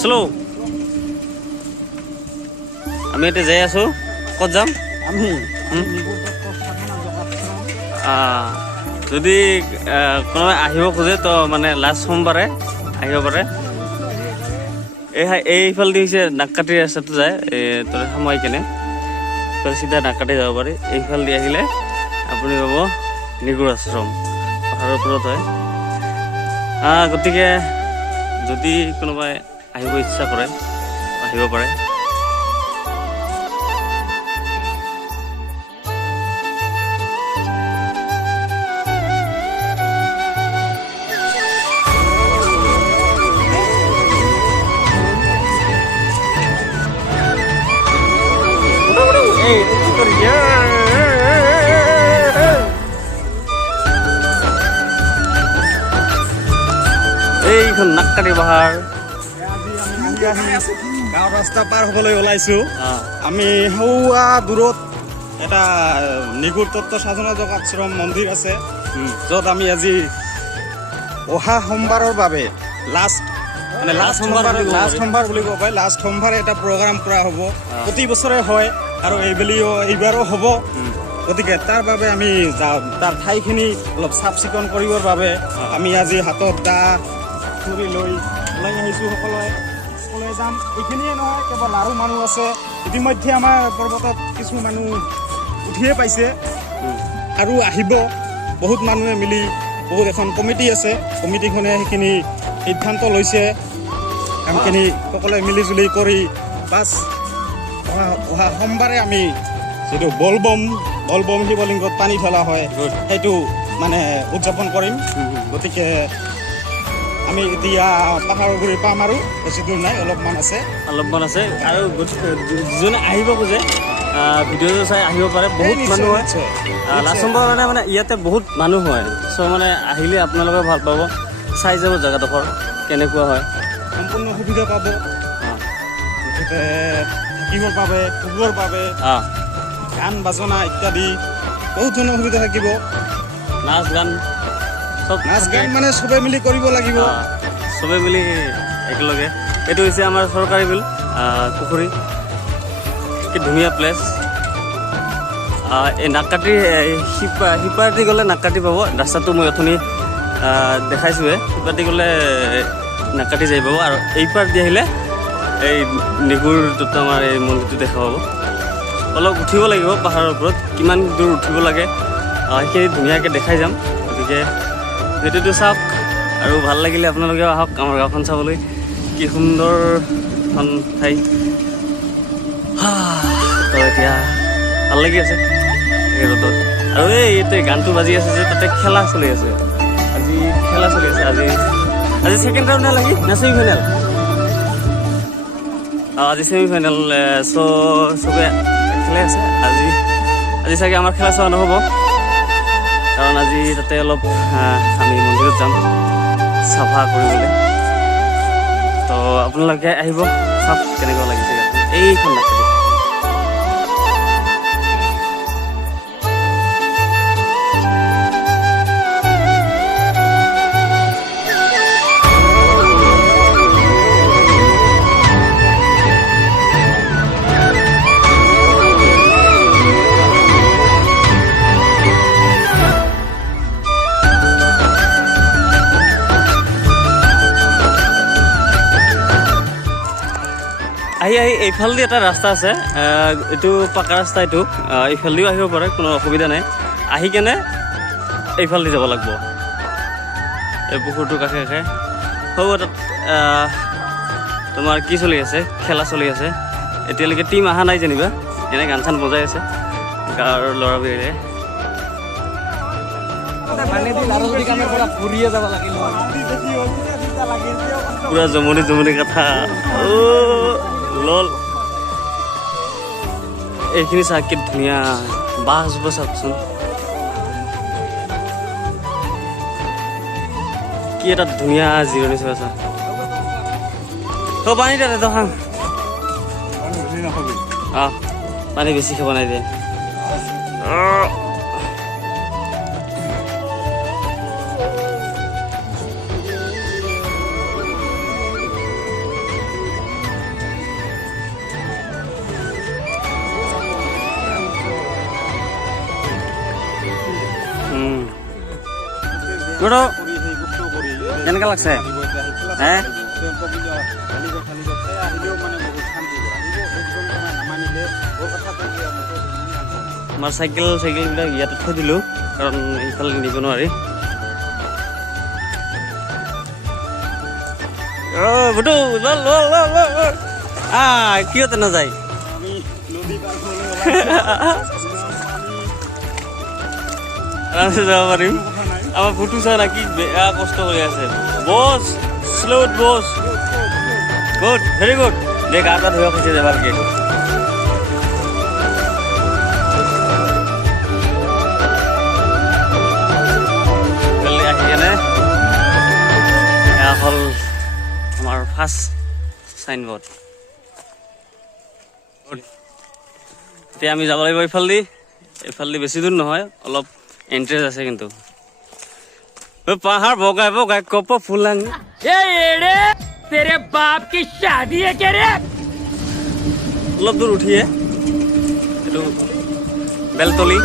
Slow আমি এতিয়া যাই আছো ক'ত যাম আমি যদি কোনোবাই আহিব খোজে তো মানে লাষ্ট সোমবাৰে আহিব পাৰে এইফালেদি হৈছে নাককাটি ৰাস্তাটো যায় তোৰ সোমাই কেনে চিধা নাককাটি যাব পাৰি এইফালেদি আহিলে আপুনি পাব নিগুৰ আশ্ৰম পাহাৰৰ ওপৰত হয় গতিকে যদি কোনোবাই আহিব ইচ্ছা কৰে আহিব পাৰে এইখন নাককাটি পাহাৰ গাঁৱৰ ৰাস্তা পাৰ হ'বলৈ ওলাইছো আমি সৌৱা দূৰত এটা নিগুৰ তত্ত্ব সাধনা যোগ আশ্ৰম মন্দিৰ আছে য'ত আমি আজি অহা সোমবাৰৰ বাবে লাষ্ট সোমবাৰ বুলি ক'ব পাৰি লাষ্ট সোমবাৰে এটা প্ৰগ্ৰাম কৰা হ'ব প্ৰতি বছৰে হয় আৰু এইবাৰো হ'ব গতিকে তাৰ বাবে আমি তাৰ ঠাইখিনি অলপ চাফ চিকুণ কৰিবৰ বাবে আমি আজি হাতত দা খৰি লৈ ওলাই আহিছোঁ সকলোৱে যাম এইখিনিয়ে নহয় কেৱল আৰু মানুহ আছে ইতিমধ্যে আমাৰ পৰ্বতত কিছু মানুহ উঠিয়ে পাইছে আৰু আহিব বহুত মানুহে মিলি বহুত এখন কমিটি আছে কমিটিখনে সেইখিনি সিদ্ধান্ত লৈছে কামখিনি সকলোৱে মিলি জুলি কৰি বাছ অহা সোমবাৰে আমি যিটো বলবম শিৱলিংগত পানী ঢলা হয় সেইটো মানে উদযাপন কৰিম গতিকে আমি এতিয়া পাহাৰৰ গুৰি পাম আৰু বেছি দূৰ নাই অলপমান আছে আৰু যোনে আহিব খোজে ভিডিঅ'টো চাই আহিব পাৰে বহুত মানুহ হয় লাষ্ট সোমবাৰ মানে ইয়াতে বহুত মানুহ হয় চ' মানে আহিলে আপোনালোকে ভাল পাব চাই যাব জেগাডোখৰ কেনেকুৱা হয় সম্পূৰ্ণ সুবিধা পাব গতিকে থাকিবৰ বাবে শুবৰ বাবে গান বাজনা ইত্যাদি বহুত ধৰণৰ সুবিধা থাকিব নাচ গান মানে চবে মিলি কৰিব লাগিব চবে মিলি একেলগে এইটো হৈছে আমাৰ চৰকাৰী বিল পুখুৰী কি ধুনীয়া প্লেচ এই নাককাটি সিপাৰেদি গ'লে নাককাটি পাব ৰাস্তাটো মই অথনি দেখাইছোঁহে সিপাৰেদি গ'লে নাককাটি যাই পাব আৰু এইপাৰ দি আহিলে এই নিগুৰটোত আমাৰ এই মন্দিৰটো দেখা পাব অলপ উঠিব লাগিব পাহাৰৰ ওপৰত কিমান দূৰ উঠিব লাগে সেইখিনি ধুনীয়াকৈ দেখাই যাম গতিকে ভিডিঅ'টো চাওক আৰু ভাল লাগিলে আপোনালোকে আহক আমাৰ গাঁওখন চাবলৈ কি সুন্দৰ এখন ঠাই তো এতিয়া ভাল লাগি আছে এই ৰ'দত আৰু এইটো গানটো বাজি আছে যে তাতে খেলা চলি আছে আজি ছেকেণ্ড ৰাউণ্ড নেলাগি না ছেমি ফাইনেল আজি ছেমি ফাইনেল চ' চবে খেলাই আছে আজি চাগে আমাৰ খেলা চোৱা নহ'ব কাৰণ আজি তাতে অলপ আমি মন্দিৰত যাম চাফা কৰিবলৈ তো আপোনালোকে আহিব চাওক কেনেকুৱা লাগিছে এইখন নাককাটি আহি এইফালেদি এটা ৰাস্তা আছে এইটো পাকা ৰাস্তা এইটো এইফালেদিও আহিব পাৰে কোনো অসুবিধা নাই আহি কেনে এইফালেদি যাব লাগিব এই পুখুৰীটোৰ কাষে হ'ব তাত তোমাৰ কি চলি আছে খেলা চলি আছে এতিয়ালৈকে টীম অহা নাই যেনিবা এনে গান চান বজাই আছে গাঁৱৰ ল'ৰাবোৰে পুৰা জমনি কথা লল এইখিনি চাওক কি ধুনীয়া বাঁহ এজোপা চাওকচোন কি এটা ধুনীয়া জিৰণি চোৱা চা পানী তাতে তো খাং পানী বেছি খাব নাই দিয়ে ফটো কৰি সেই বস্তু কৰি কেনেকুৱা লাগছে হে আহিলেও মানে বহুত শান্তি আহিব একদম তোমাৰ নামানিলে বৰ কথাটো আমাৰ চাইকেলবিলাক ইয়াতে থৈ দিলোঁ কাৰণ এইফালে নিব নোৱাৰি ফটো কিয়তে নাযায় আমি নদী পাৰ আৰামছে যাব পাৰিম আমাৰ ফটো চা না কি বেয়া কষ্ট কৰি আছে বছ শ্লোট বছ গুড ভেৰি গুড দে গা পা ধুই খুঁজে যে ভালকে আহি কেনে এয়া হ'ল আমাৰ ফাৰ্ষ্ট চাইনবোৰ্ড এতিয়া আমি যাব লাগিব এইফালেদি বেছি দূৰ নহয় অলপ এন্ট্ৰেঞ্চ আছে কিন্তু পাহাৰ বগাই বগাই কপ ফুলাং तेरे बाप की शादी है क्या रे অলপ দূৰ উঠিয়ে এইটো বেলতলি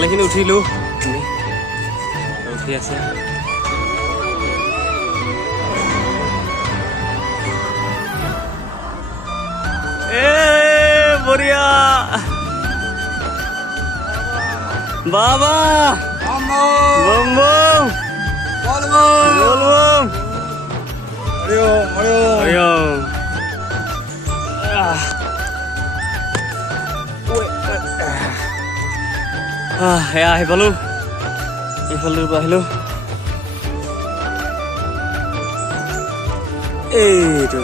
ভালেখিনি উঠিলোঁ উঠি আছে বঢ়িয়া বাবা বম বম বলবম হরিওম এয়া আহি পালোঁ এইফালৰ পৰা আহিলোঁ এইটো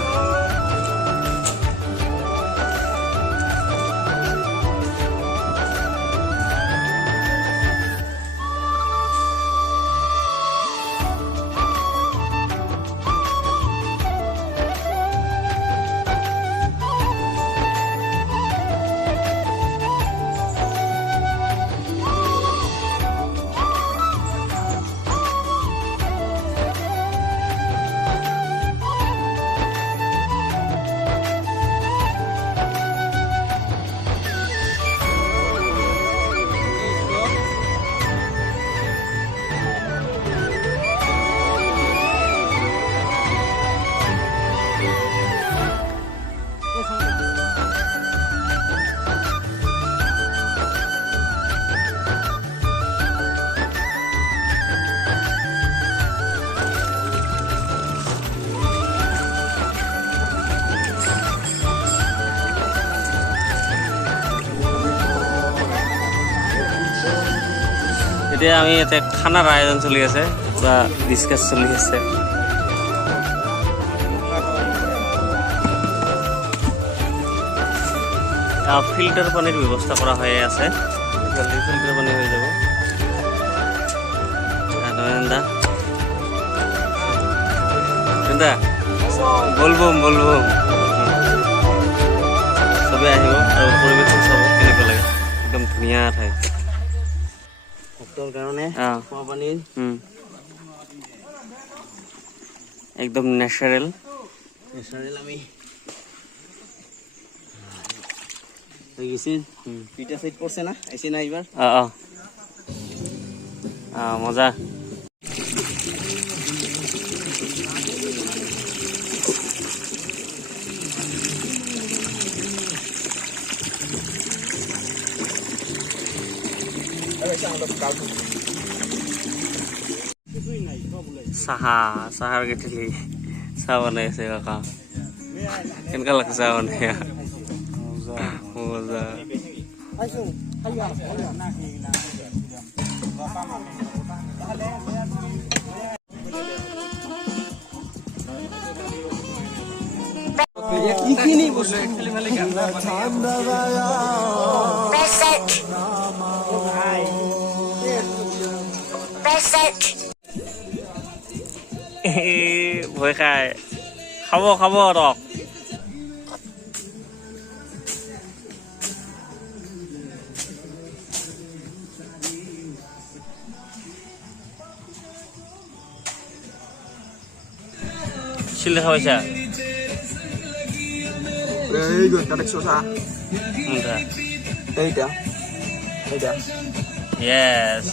এতিয়া আমি ইয়াতে খানাৰ আয়োজন চলি আছে বা ডিছকাছ চলি আছে ফিল্টাৰ পানীৰ ব্যৱস্থা কৰা হৈ আছে জলদি ফিল্টাৰ পানী হৈ যাব বলবম চবেই আহিব আৰু পৰিৱেশটো চাব কেনেকুৱা লাগে একদম ধুনীয়া ঠাই কাৰণে পানীৰ একদম ন্যাচাৰেল আমি হৈ গৈছে পিঠা চাইড পড়ছে না আইছে না এবাৰ মজা চাহাৰ কেটলি চাহ বনাই আছে কাকা কেনেকুৱা লাগছে চাহ বনাই মজা এইখিনি বস্তু খেলি মেলি গান ভয় খাই খাব ৰখ চিল দেখা পাইছা Yes.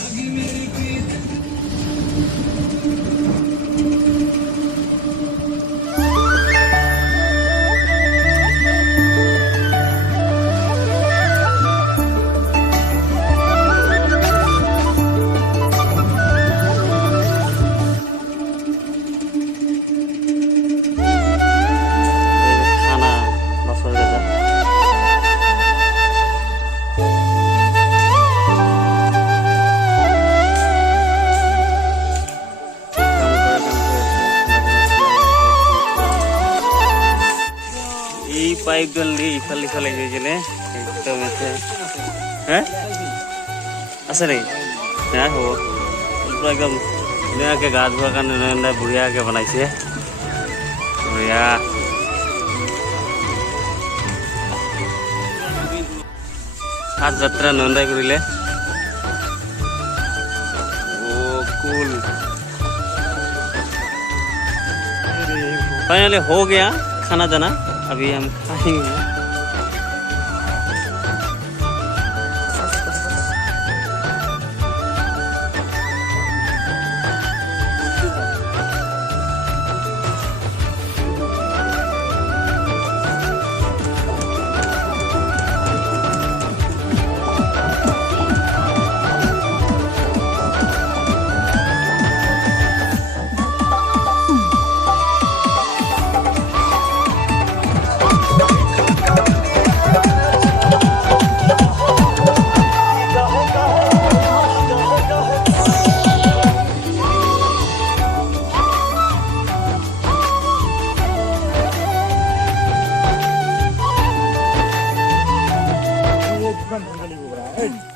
খানা বাছৰ গেজা পাইপ ডাল দি ইফালে গৈ কিনে একদম আছে হে আছে নেকি নাই হ'ব পুৰা একদম ধুনীয়াকৈ গা ধোৱাৰ কাৰণে নয়নদাই বঢ়িয়াকৈ বনাইছে বঢ়িয়া সাত যাত্ৰা নয়নদাই কৰিলে কুল फाइनली हो गया खाना दाना अभी हम खाएंगे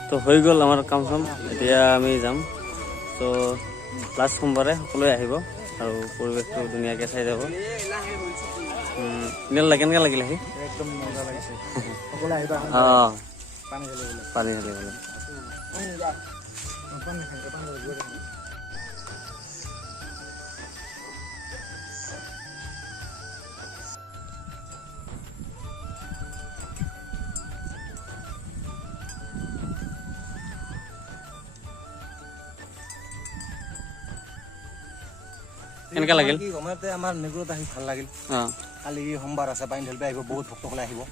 তো হৈ গ'ল আমাৰ কাম চাম এতিয়া আমি যাম তো লাষ্ট সোমবাৰে সকলোৱে আহিব আৰু পৰিৱেশটো ধুনীয়াকৈ চাই যাব কেনেকৈ লাগিল আহি একদম মজা লাগিছে সকলোৱে আহিবা অঁ পানী পানী ঢালিবলৈ ঢালিবলৈ কেনেকৈ লাগিল কি সময়তে আমাৰ নেগুৰত আহি ভাল লাগিল অঁ কালি সোমবাৰ আছে পানী ঢালিব আহিব বহুত ভক্তসকলে আহিব অঁ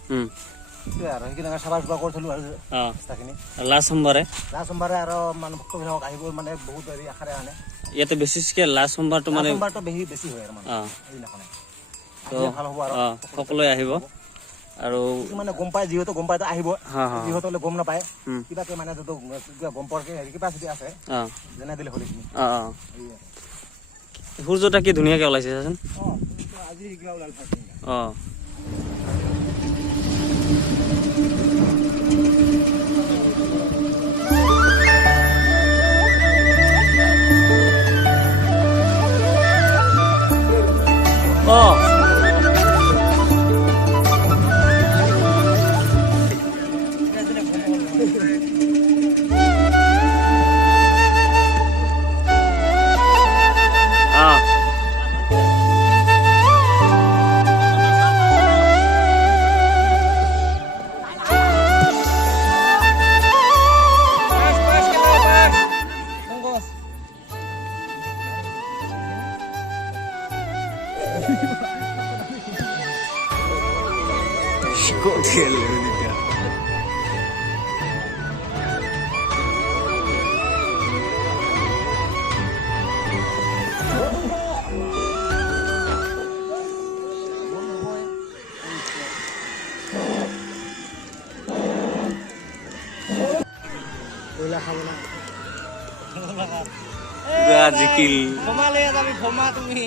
সেইটোৱে আৰু সেইখিনি চাফা চুফা কৰি থলোঁ আৰু ৰাস্তাখিনি লাষ্ট সোমবাৰে লাষ্ট সোমবাৰে আৰু মানে ভক্তবিলাকক আহিব মানে বহুত হেৰি আশাৰে আনে ইয়াতে বেছিকৈ লাষ্ট সোমবাৰটো মানে সোমবাৰটো বেছি হয় আৰু মানে অঁ সেইদিনাখনে তো ভাল হ'ব আৰু অঁ সকলোৱে আহিব আৰু মানে গম পায় যিহেতু গম পায়তো আহিব হা হা যিহেতু গম নাপায় কিবাকে মানে য'ত কিবা গম পোৱাকে হেৰি কিবা যদি আছে অঁ জনাই দিলে হ'ল এইখিনি অঁ অঁ সূৰ্যটা কি ধুনীয়াকৈ ওলাইছে চাচোন অঁ আজি কিবা ওলাল অঁ অঁ জিকিল ঘমালে যাবি ঘমা তুমি